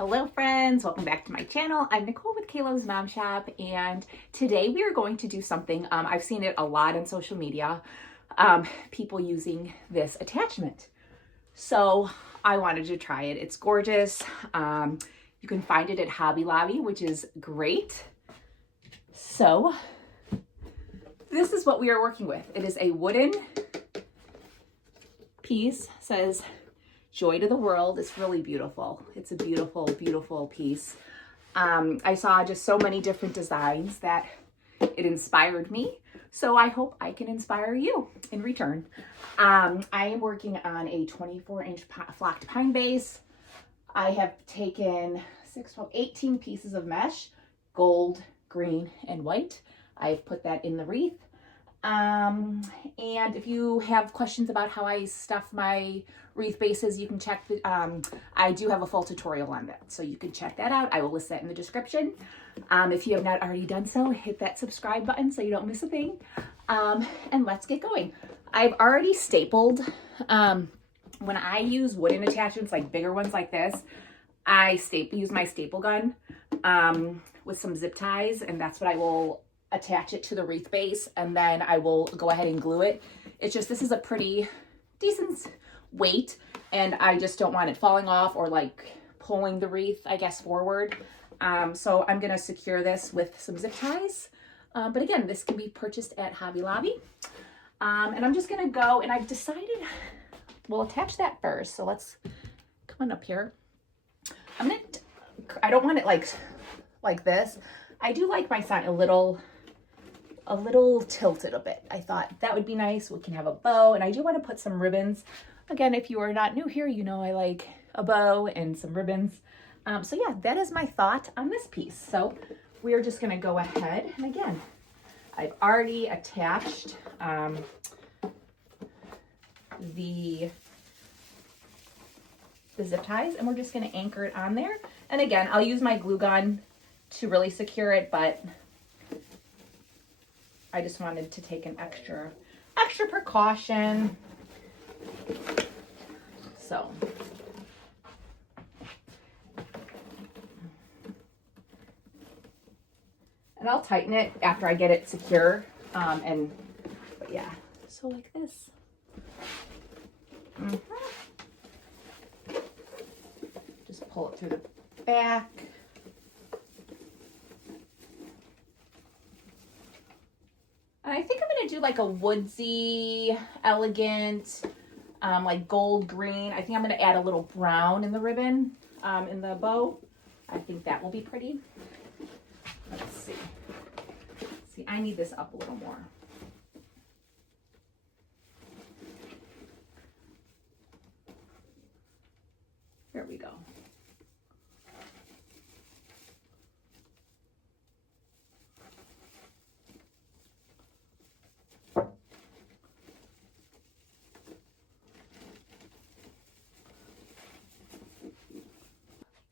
Hello friends, welcome back to my channel. I'm Nicole with Kayla's Mom Shop, and today we are going to do something, I've seen it a lot on social media, people using this attachment. So I wanted to try it. It's gorgeous. You can find it at Hobby Lobby, which is great. So this is what we are working with. It is a wooden piece, says Joy to the World. It's really beautiful. It's a beautiful, beautiful piece. I saw just so many different designs that it inspired me. So I hope I can inspire you in return. I am working on a 24-inch flocked pine base. I have taken 18 pieces of mesh, gold, green, and white. I've put that in the wreath. And if you have questions about how I stuff my wreath bases, you can check the, I do have a full tutorial on that, so you can check that out. I will list that in the description. If you have not already done so, hit that subscribe button so you don't miss a thing. And let's get going. I've already stapled. When I use wooden attachments, like bigger ones like this, I use my staple gun with some zip ties, and that's what I will attach it to the wreath base, and then I will go ahead and glue it. It's just, this is a pretty decent weight, and I just don't want it falling off or like pulling the wreath, I guess, forward. So I'm gonna secure this with some zip ties. But again, this can be purchased at Hobby Lobby. And I'm just gonna go, and I've decided we'll attach that first. So let's come on up here. I don't want it like this. I do like my sign a little tilted a bit. I thought that would be nice. We can have a bow, and I do want to put some ribbons. Again, if you are not new here, you know I like a bow and some ribbons. So yeah, that is my thought on this piece. So we are just going to go ahead, and again, I've already attached the zip ties, and we're just going to anchor it on there. And again, I'll use my glue gun to really secure it, but I just wanted to take an extra precaution. So and I'll tighten it after I get it secure. But yeah, so like this. Just pull it through the back. I think I'm going to do like a woodsy, elegant, like gold green. I think I'm going to add a little brown in the ribbon, in the bow. I think that will be pretty. Let's see. See, I need this up a little more. There we go.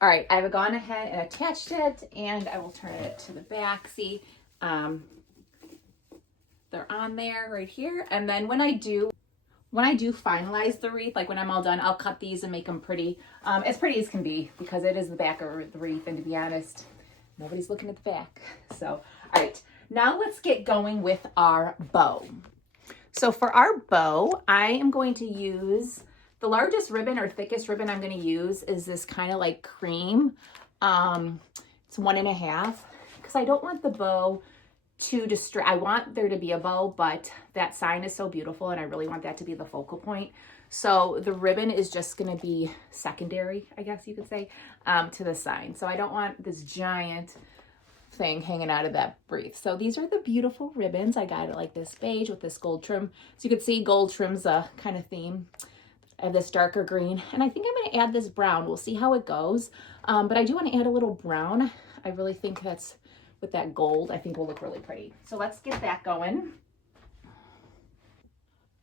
All right, I've gone ahead and attached it, and I will turn it to the back. See, they're on there right here. And then when I do finalize the wreath, like when I'm all done, I'll cut these and make them pretty as can be, because it is the back of the wreath, and to be honest, nobody's looking at the back. So, all right, now let's get going with our bow. So for our bow, I am going to use the largest ribbon, or thickest ribbon I'm going to use is this kind of like cream. It's 1.5, because I don't want the bow to distract. I want there to be a bow, but that sign is so beautiful, and I really want that to be the focal point. So the ribbon is just going to be secondary, I guess you could say, to the sign. So I don't want this giant thing hanging out of that wreath. So these are the beautiful ribbons. I got it like this beige with this gold trim. So you can see gold trim's a kind of theme. I have this darker green, and I think I'm going to add this brown. We'll see how it goes. But I do want to add a little brown. I really think that's, with that gold, I think will look really pretty. So let's get that going.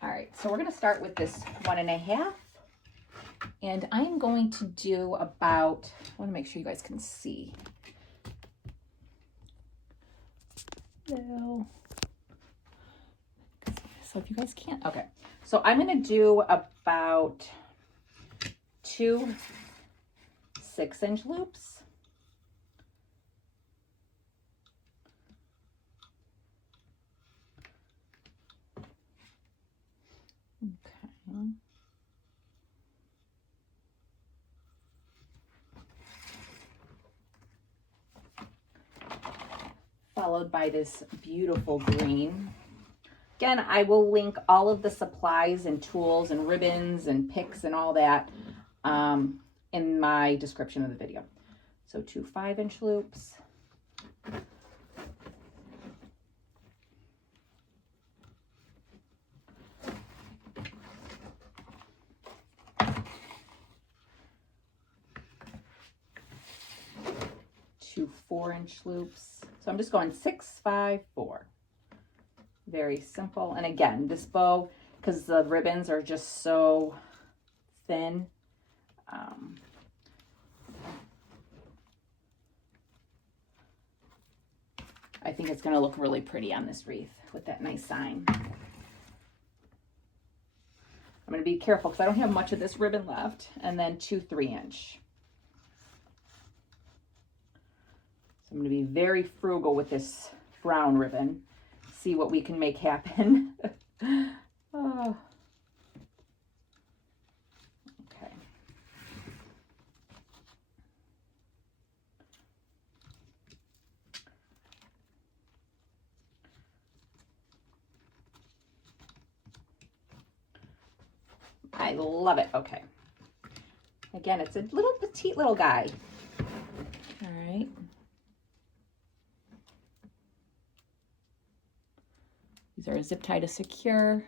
All right, so we're going to start with this 1.5. And I'm going to do about, I want to make sure you guys can see. So if you guys can't, okay. So I'm going to do about 2 6-inch loops. Okay. Followed by this beautiful green. Again, I will link all of the supplies and tools and ribbons and picks and all that in my description of the video. So 2 5-inch loops. Two 4-inch loops. So I'm just going 6, 5, 4. Very simple. And again, this bow, because the ribbons are just so thin, I think it's going to look really pretty on this wreath with that nice sign. I'm going to be careful because I don't have much of this ribbon left. And then 2 3-inch. So I'm going to be very frugal with this brown ribbon. See what we can make happen. Oh. Okay. I love it. Okay. Again, it's a little petite little guy. All right. These are zip tie to secure.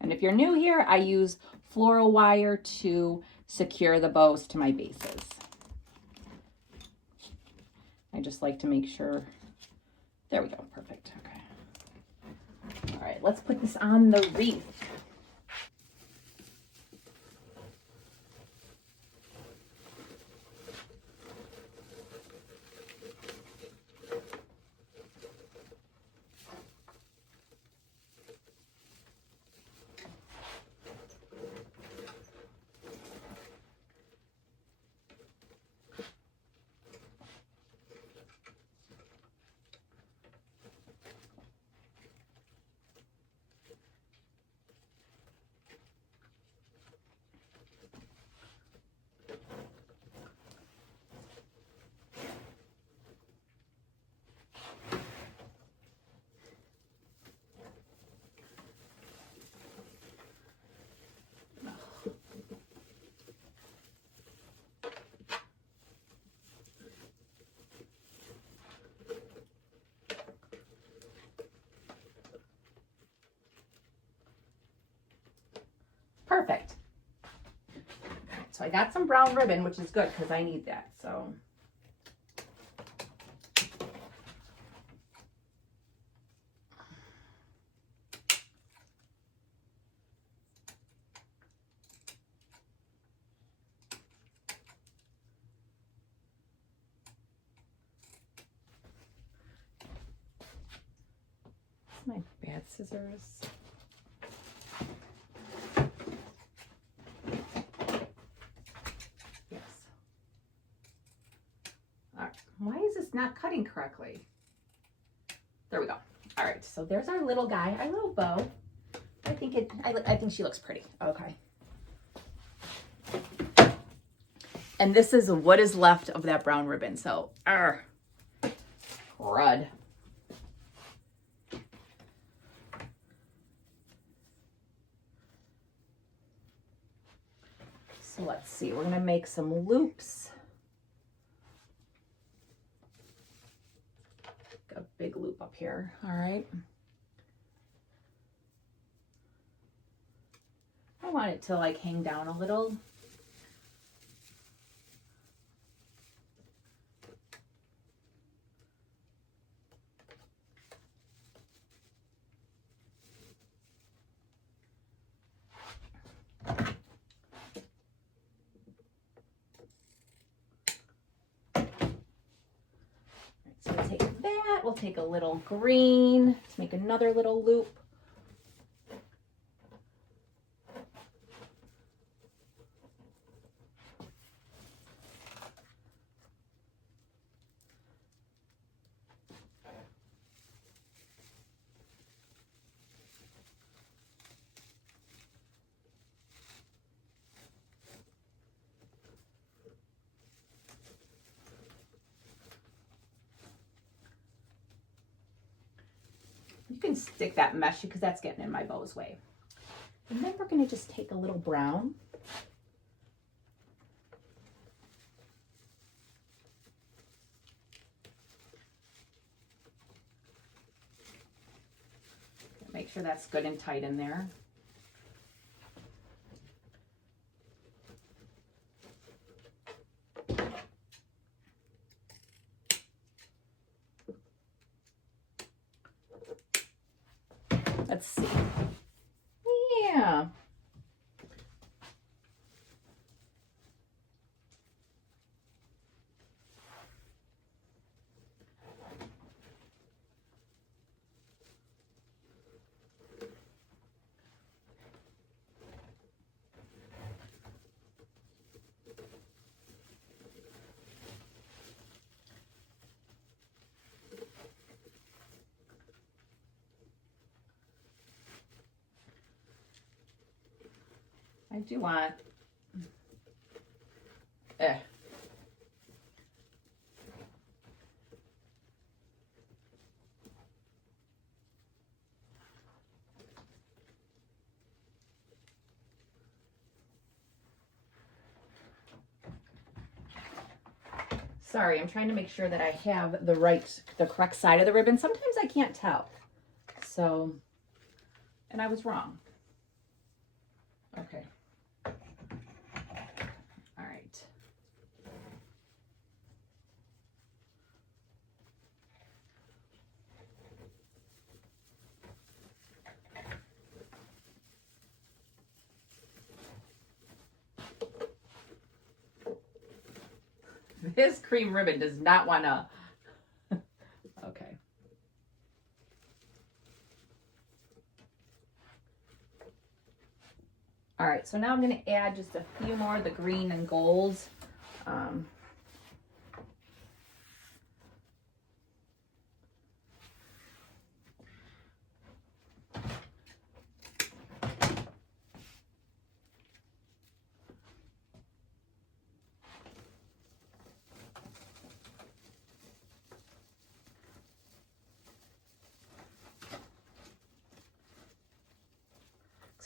And if you're new here, I use floral wire to secure the bows to my bases. I just like to make sure. There we go. Perfect. Okay. All right, let's put this on the wreath. Perfect. So I got some brown ribbon, which is good because I need that. So my bad scissors. Yes. All right. Why is this not cutting correctly? There we go. All right. So there's our little guy, our little bow. I think she looks pretty. Okay. And this is what is left of that brown ribbon. So, crud. So let's see, we're gonna make some loops. Got a big loop up here, all right. I want it to like hang down a little. So take that. We'll take a little green to make another little loop. You can stick that mesh because that's getting in my bow's way. And then we're going to just take a little brown. Make sure that's good and tight in there. Let's see. Yeah. I do want, Sorry, I'm trying to make sure that I have the correct side of the ribbon. Sometimes I can't tell. So, and I was wrong. Okay. All right. This cream ribbon does not want to. Okay. All right, so now I'm going to add just a few more of the green and golds.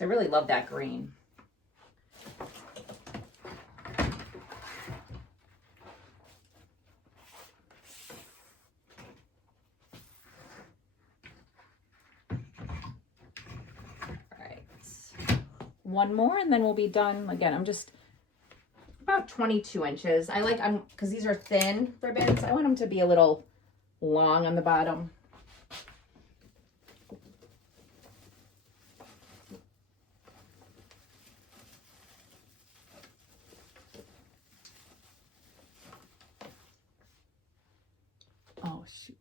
I really love that green. All right, one more and then we'll be done. Again, I'm just about 22 inches. Because these are thin ribbons, I want them to be a little long on the bottom. Oh, shoot.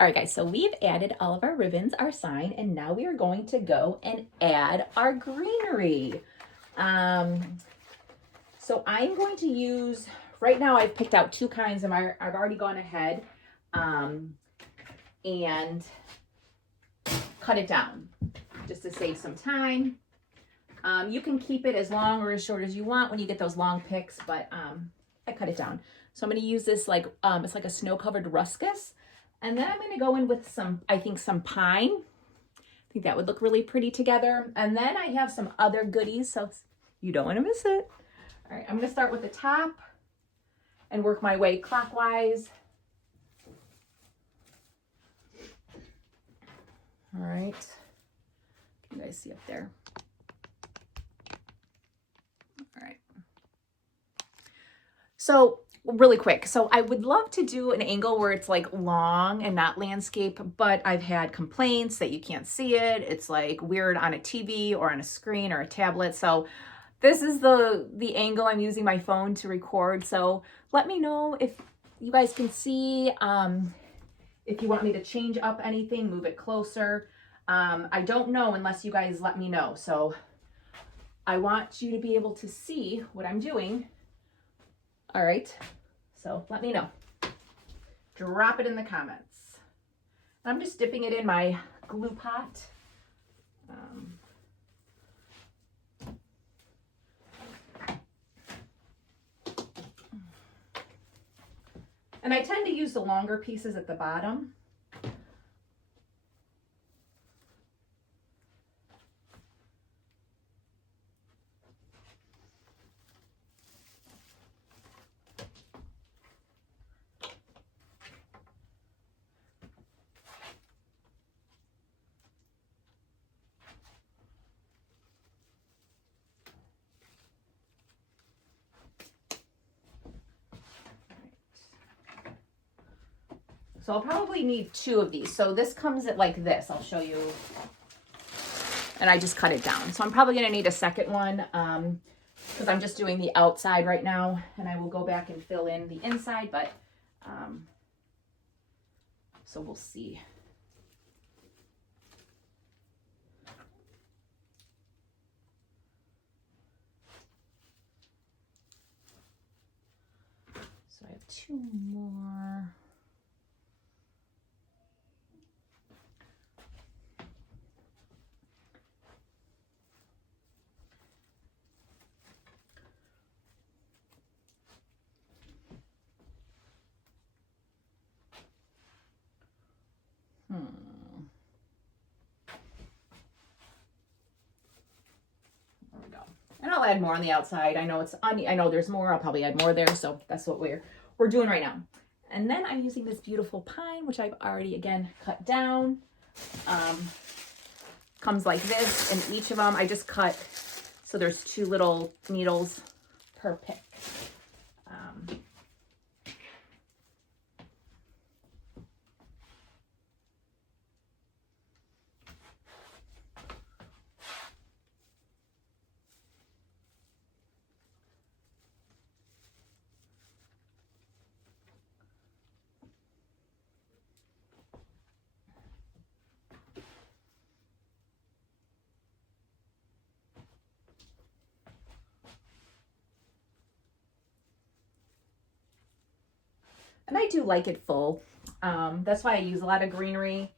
All right, guys, so we've added all of our ribbons, our sign, and now we are going to go and add our greenery. So I'm going to use, right now I've picked out two kinds, and I've already gone ahead and cut it down just to save some time. You can keep it as long or as short as you want when you get those long picks, but I cut it down. So I'm going to use this it's like a snow-covered ruscus. And then I'm going to go in with some pine. I think that would look really pretty together. And then I have some other goodies, so you don't want to miss it. All right, I'm going to start with the top and work my way clockwise. All right. Can you guys see up there? All right. So really quick. So I would love to do an angle where it's like long and not landscape, but I've had complaints that you can't see it. It's like weird on a TV or on a screen or a tablet. So this is the angle I'm using my phone to record. So let me know if you guys can see. If you want me to change up anything, move it closer. I don't know unless you guys let me know. So I want you to be able to see what I'm doing. All right, so let me know. Drop it in the comments. I'm just dipping it in my glue pot. And I tend to use the longer pieces at the bottom. So I'll probably need 2 of these. So this comes at like this. I'll show you. And I just cut it down. So I'm probably going to need a second one because I'm just doing the outside right now. And I will go back and fill in the inside. But so we'll see. So I have 2 more. There we go. And I'll add more on the outside. I know I know there's more. I'll probably add more there. So that's what we're doing right now. And then I'm using this beautiful pine, which I've already again cut down. Comes like this, and each of them I just cut so there's 2 little needles per pick. And I do like it full. That's why I use a lot of greenery.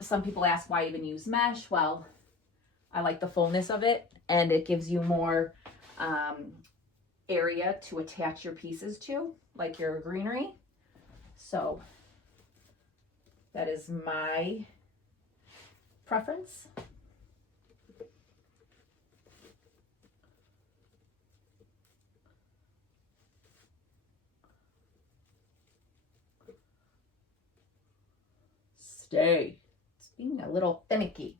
Some people ask why even use mesh. Well, I like the fullness of it, and it gives you more area to attach your pieces to, like your greenery. So that is my preference. Stay. It's being a little finicky.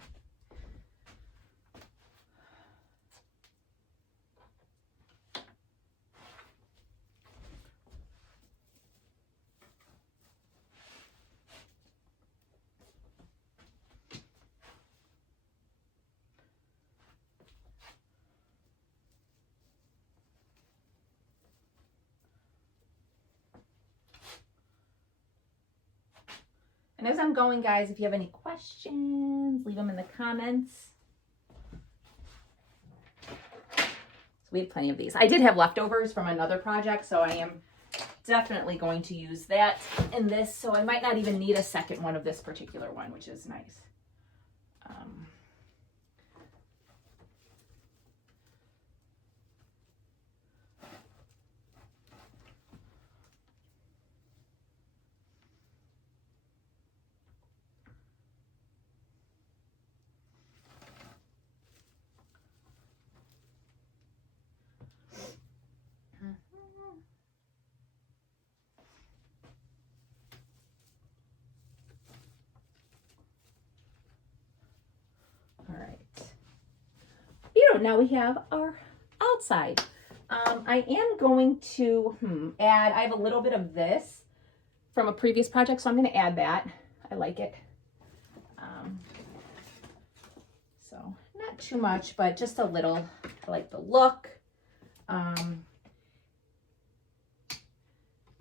And as I'm going, guys, if you have any questions, leave them in the comments. So we have plenty of these. I did have leftovers from another project, so I am definitely going to use that in this. So I might not even need a second one of this particular one, which is nice. All right. Now we have our outside. I am going to add, I have a little bit of this from a previous project, so I'm going to add that. I like it. So not too much, but just a little. I like the look.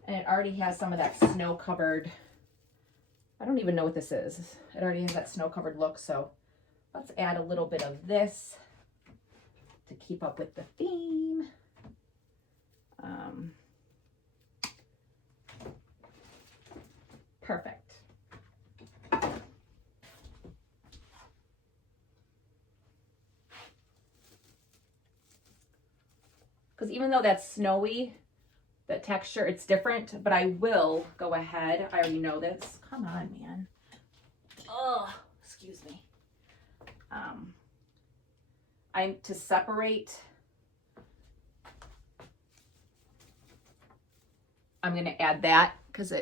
And it already has some of that snow-covered, I don't even know what this is. It already has that snow-covered look, so let's add a little bit of this to keep up with the theme. Perfect. Because even though that's snowy, the texture, it's different, but I will go ahead. I already know this. Come on, man. Oh, excuse me. I'm to separate. I'm going to add that because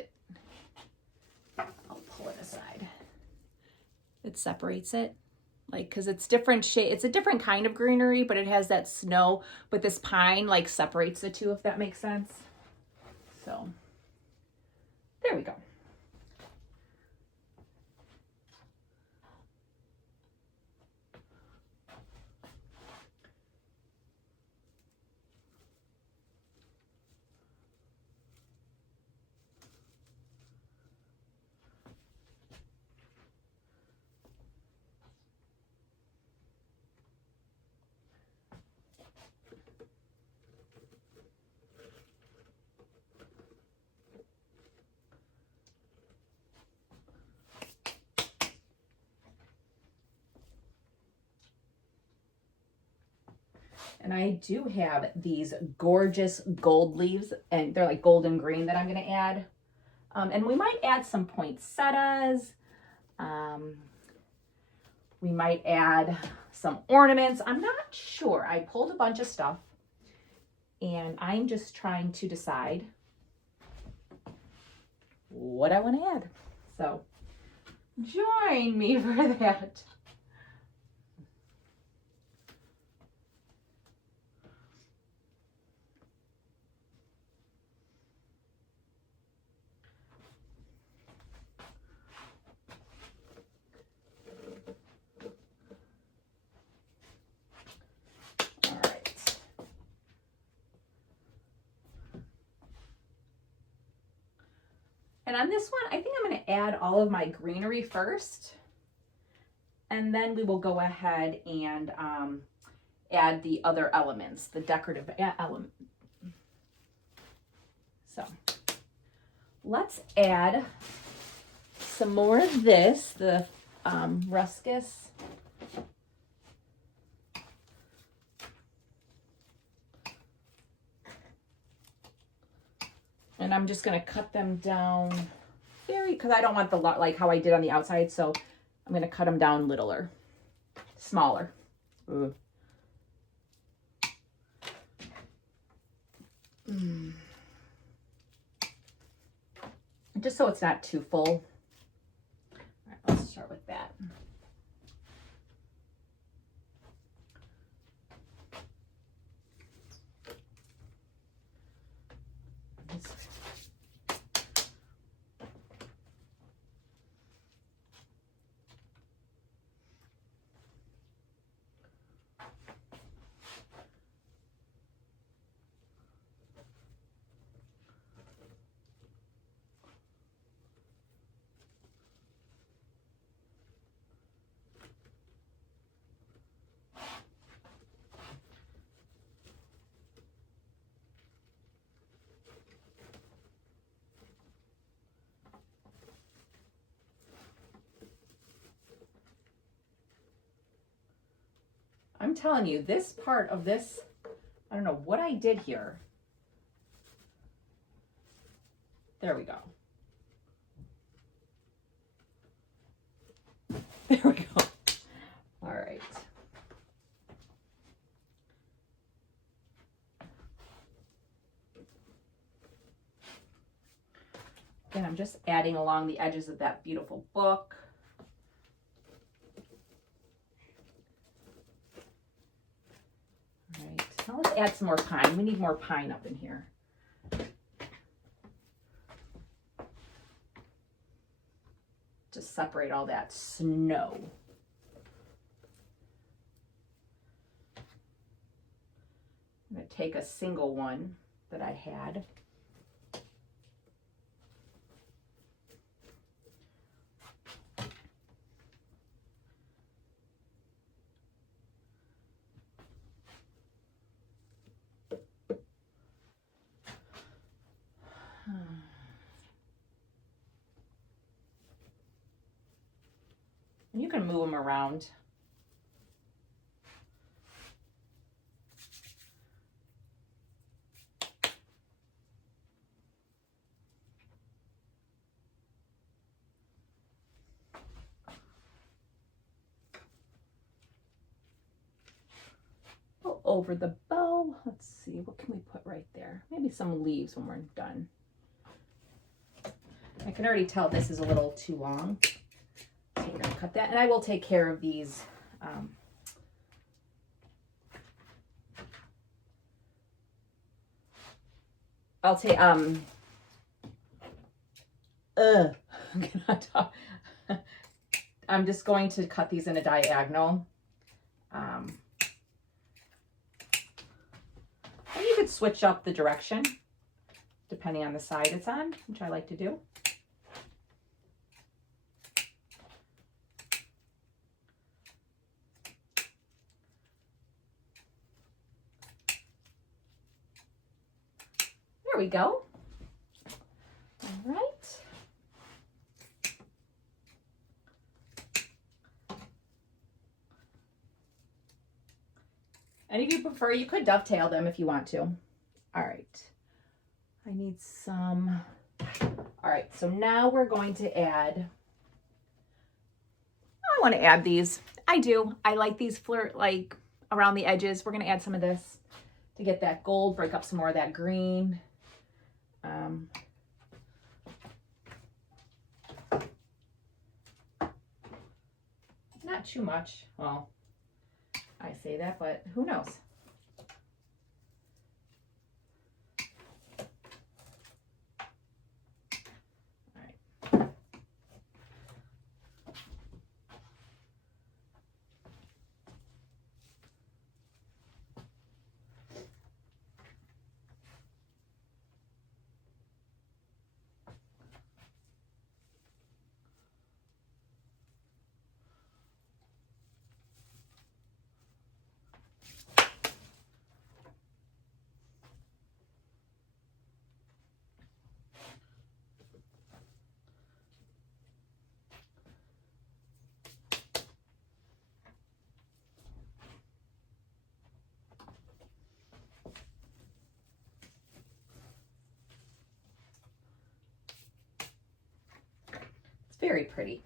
I'll pull it aside. It separates it. Like, because it's different shade, it's a different kind of greenery, but it has that snow, but this pine like separates the two, if that makes sense. So there we go. And I do have these gorgeous gold leaves, and they're like golden green that I'm going to add. And we might add some poinsettias. We might add some ornaments. I'm not sure. I pulled a bunch of stuff, and I'm just trying to decide what I want to add. So join me for that. And on this one, I think I'm going to add all of my greenery first. And then we will go ahead and add the other elements, the decorative element. So let's add some more of this, the ruscus. And I'm just going to cut them down because I don't want the lot like how I did on the outside. So I'm going to cut them down smaller. Just so it's not too full. All right, let's start with that. I'm telling you, this part of this, I don't know what I did here. There we go. There we go. All right. And I'm just adding along the edges of that beautiful book. All right, now let's add some more pine. We need more pine up in here. Just separate all that snow. I'm going to take a single one that I had. And you can move them around. Over the bow. Let's see, what can we put right there? Maybe some leaves when we're done. I can already tell this is a little too long, so we're gonna cut that. And I will take care of these. I'll take I'm just going to cut these in a diagonal. You could switch up the direction depending on the side it's on, which I like to do. There we go. All right. And if you prefer, you could dovetail them if you want to. All right. I need some. All right, so now we're going to add, I want to add these. I do. I like these flirt like around the edges. We're going to add some of this to get that gold, break up some more of that green. Not too much. Well, I say that, but who knows? All right. Very pretty.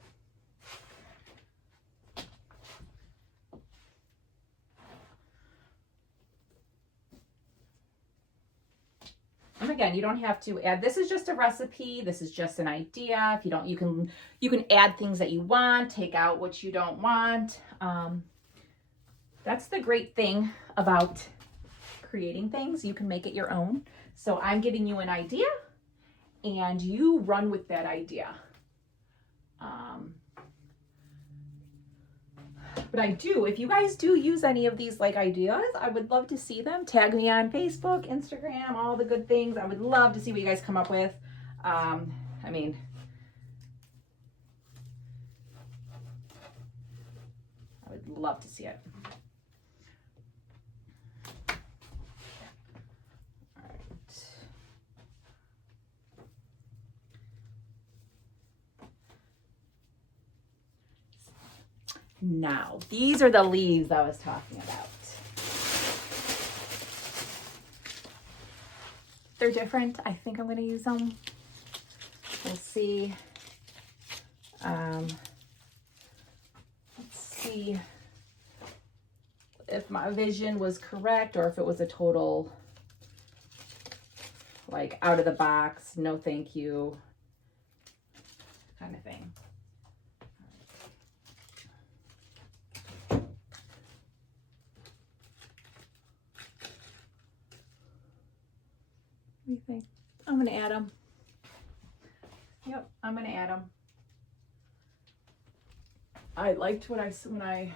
And again, you don't have to add, this is just a recipe. This is just an idea. If you don't, you can add things that you want, take out what you don't want. That's the great thing about creating things. You can make it your own. So I'm giving you an idea and you run with that idea. But I do, if you guys do use any of these like ideas, I would love to see them. Tag me on Facebook, Instagram, all the good things. I would love to see what you guys come up with. I mean, I would love to see it. Now, these are the leaves I was talking about. They're different. I think I'm going to use them. We'll see. Let's see if my vision was correct or if it was a total, like, out of the box, no thank you kind of thing. What do you think? I'm going to add them. Yep, I'm going to add them. I liked what when I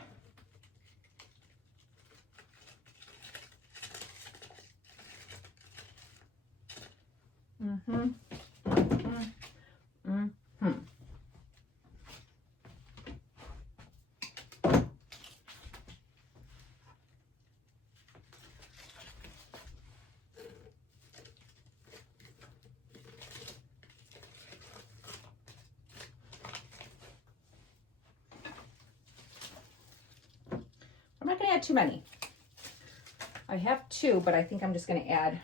get too many. I have 2, but I think I'm just going to add.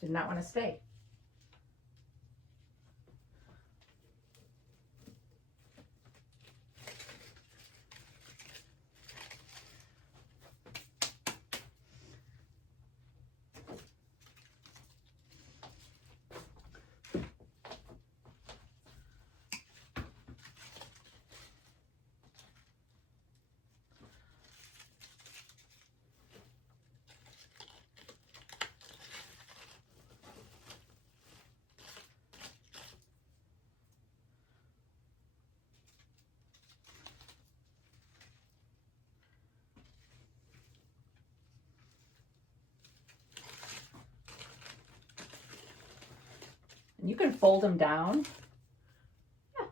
Did not want to stay. You can fold them down. Yeah.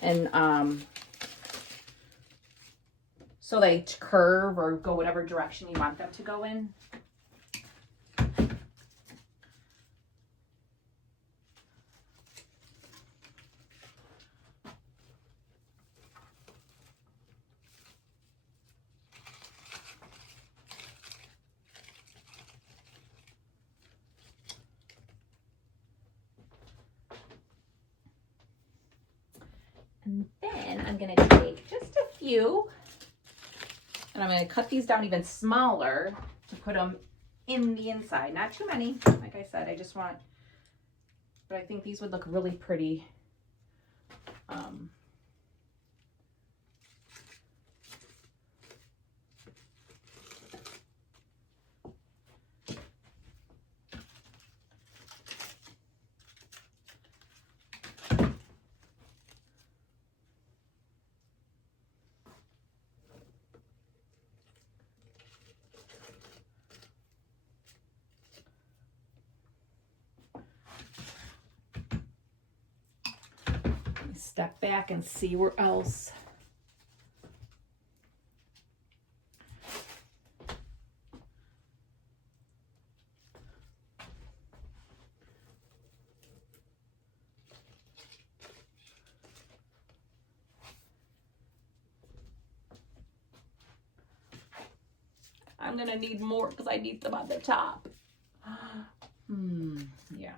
And so they curve or go whatever direction you want them to go in. And then I'm going to take just a few, and I'm going to cut these down even smaller to put them in the inside. Not too many. Like I said, I just want, but I think these would look really pretty. Step back and see where else. I'm gonna need more because I need them on the top. Yeah.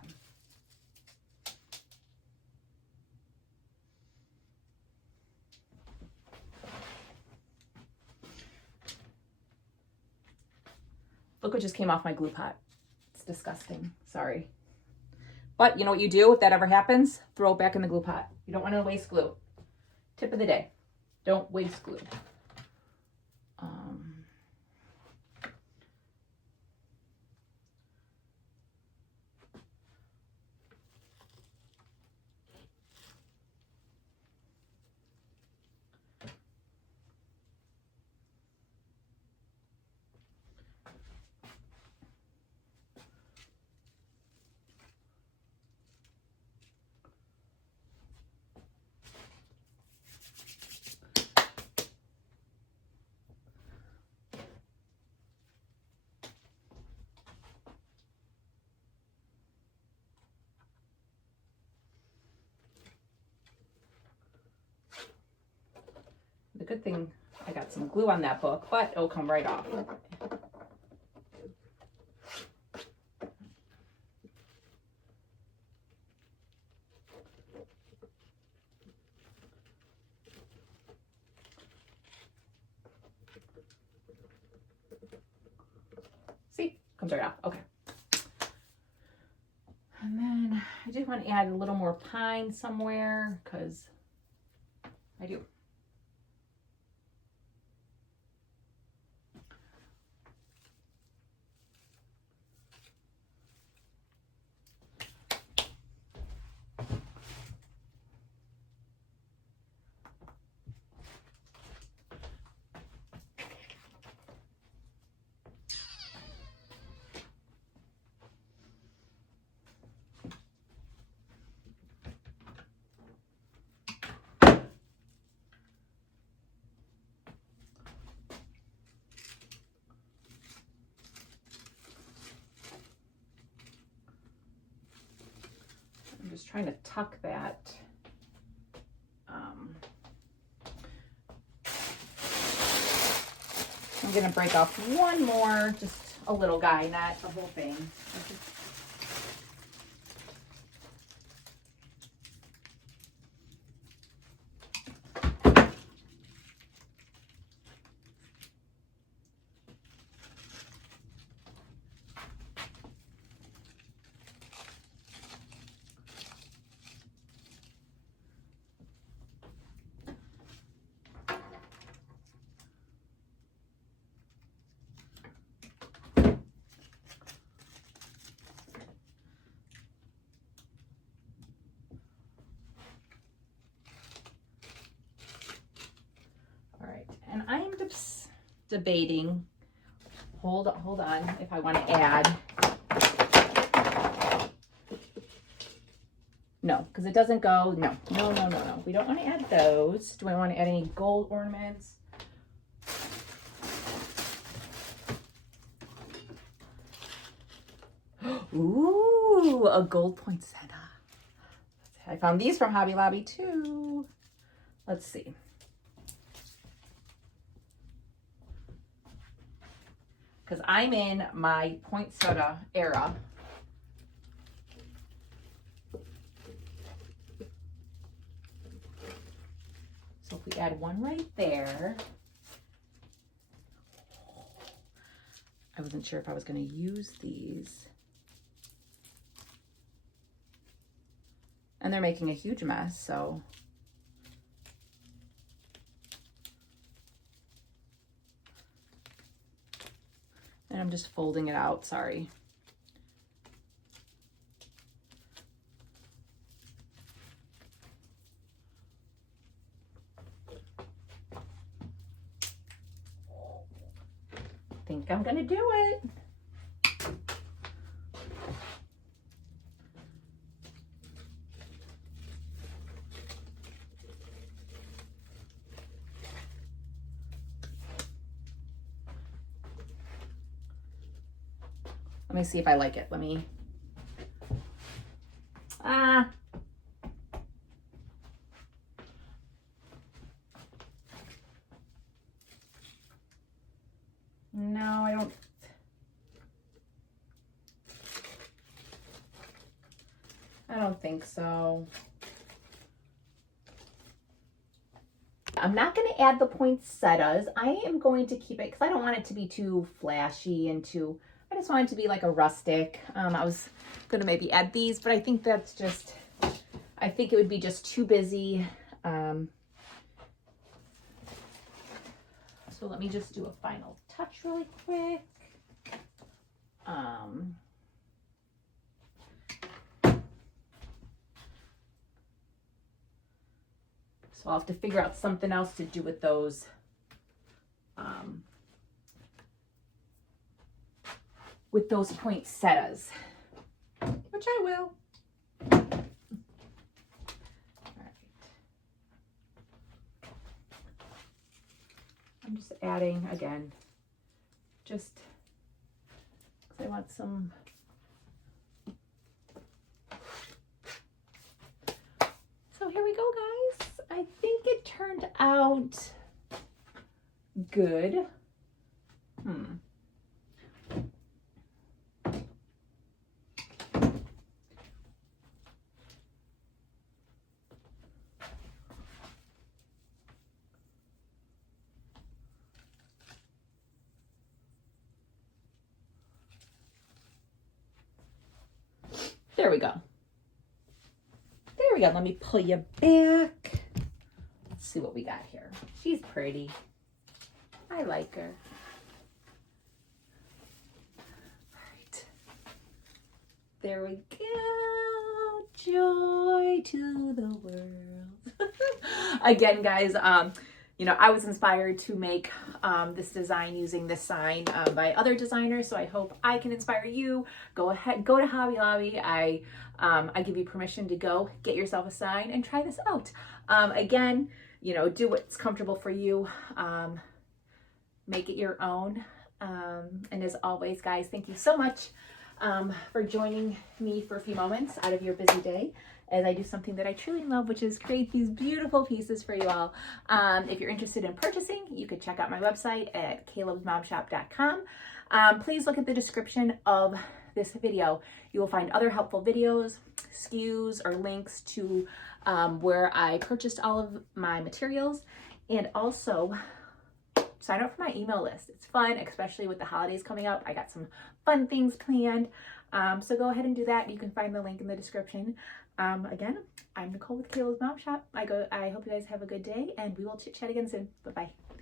Look what just came off my glue pot. It's disgusting. Sorry. But you know what you do if that ever happens? Throw it back in the glue pot. You don't want to waste glue. Tip of the day. Don't waste glue. The good thing, I got some glue on that book, but it'll come right off. See, comes right off. Okay. And then I did want to add a little more pine somewhere because I do. just trying to tuck that. I'm gonna break off one more, just a little guy, not the whole thing. And I'm debating, hold on, if I want to add, no, because it doesn't go, no. We don't want to add those. Do I want to add any gold ornaments? Ooh, a gold poinsettia. I found these from Hobby Lobby too. Let's see. Because I'm in my poinsettia era. So if we add one right there, I wasn't sure if I was going to use these. And they're making a huge mess, so. And I'm just folding it out, sorry. I think I'm gonna do it. Let me see if I like it. Let me, no, I don't think so. I'm not going to add the poinsettias. I am going to keep it because I don't want it to be too flashy and too, I just want it to be like a rustic. I was going to maybe add these, but I think that's just, I think it would be just too busy. So let me just do a final touch really quick. So I'll have to figure out something else to do with those. With those poinsettias, which I will. All right. I'm just adding again, just because I want some. So here we go, guys. I think it turned out good. There we go. There we go. Let me pull you back. Let's see what we got here. She's pretty. I like her. All right. There we go. Joy to the world. Again, guys, you know, I was inspired to make this design using this sign by other designers, so I hope I can inspire you. Go ahead, go to Hobby Lobby. I give you permission to go get yourself a sign and try this out. Again, you know, do what's comfortable for you. Make it your own. And as always, guys, thank you so much for joining me for a few moments out of your busy day. as I do something that I truly love, which is create these beautiful pieces for you all. If you're interested in purchasing, you could check out my website at calebsmomshop.com. Please look at the description of this video. You will find other helpful videos, SKUs, or links to where I purchased all of my materials, and also sign up for my email list. It's fun, especially with the holidays coming up. I got some fun things planned. So go ahead and do that. You can find the link in the description. Again, I'm Nicole with Caleb's Mom Shop. I hope you guys have a good day, and we will chit chat again soon. Bye-bye.